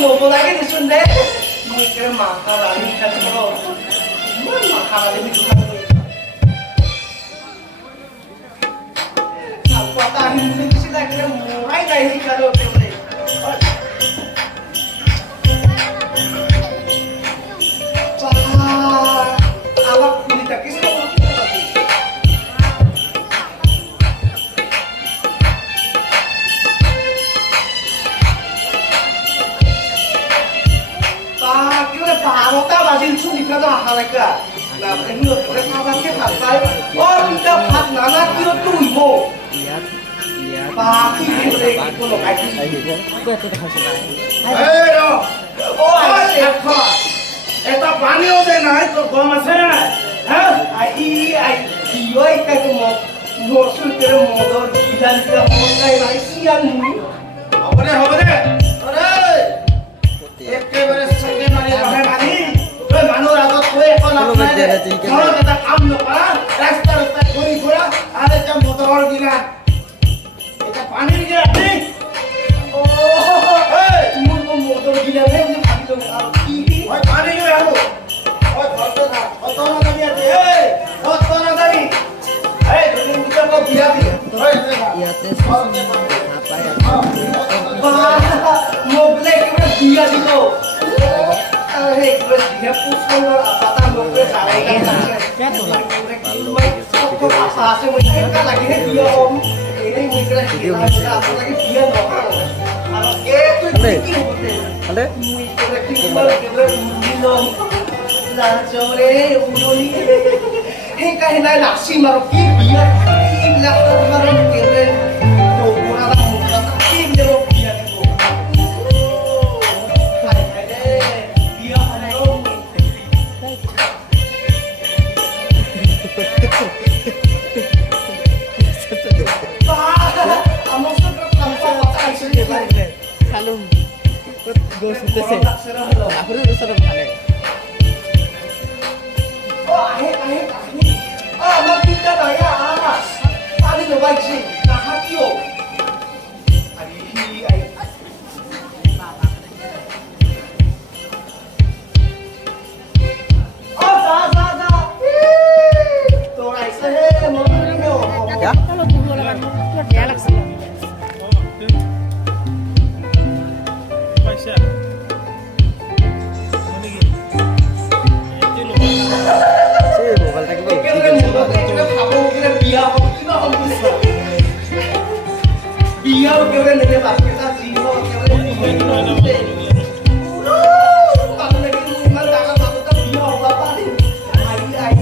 먹어나게 됐는데 뭐 이렇게 마카라니 같은 거 마카라니 juga apa tahu mungkin sila kira mulai dari kalau boleh awak pilih takis 바로다 맞은 수니까 하니까 나 백로 그래 사방에 갔어요. 진짜 밥 나나 끼어 또 이거. 바 그래 이거 너 가지. 에로. 아이 아파. এটা পানিও দে নাই তো গম আছে না হ্যাঁ আই ইও এটা তো মরসুল করে মদর গিলানটা মলাই নাই সিয়ান হবে রে আরে একেবারে সঙ্গে মারি রহে মানি ওই মানুষ আগত কই এখন আপনার ঘর এটা কাম নকরা রাস্তা রাস্তা কই ঘোরা আর এটা মদর গিলা এটা পানির গিলা আপনি ও এই তুমি মদর গিলা রে আমি ভাবি তো আর কি ওই পানি গিলা হলো ওই ধরতে থাক কত না দাবি আছে এই কত না দাবি এই তুমি মুখে কো বিয়া দি ধরে ইয়াতে মোবলে কেবল বিয়া দিল আরে কেবল বিয়া পুষ্পন পাতা মোবলে সারাইগা क्या तो को आशा से मुझे का लगे है बिया हम এই মুইকরা কিলা আপনাকে বিয়া দরকার আর কে তুই কি হতে আরে মুইকরা কি বল কেবল দিলম লাজরে উননি হে কাহে না লাসি মারো কি বিয়া কি লাগতো মারো কেবল ওরা মুখটা কি দেব বিয়া দিব হায় হায় রে বিয়া হলো Salum, gue sudah sih. Aku udah serem kali. Mau kita dah ya. Tadi lo baik sih, nak hati yo. Ya? Kalau tunggu lawan itu galak sih. Biar kita nilai basket jiwa kita nilai kalau lagi rumah jangan satu kan biar apa nih ai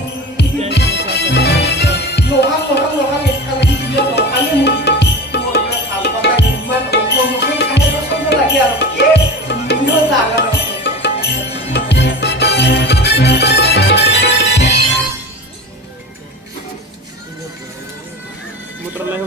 lohan sekali lagi dia lohannya mau apa lagi rumah mungkin kayak terus lagi harus ini jangan muter leh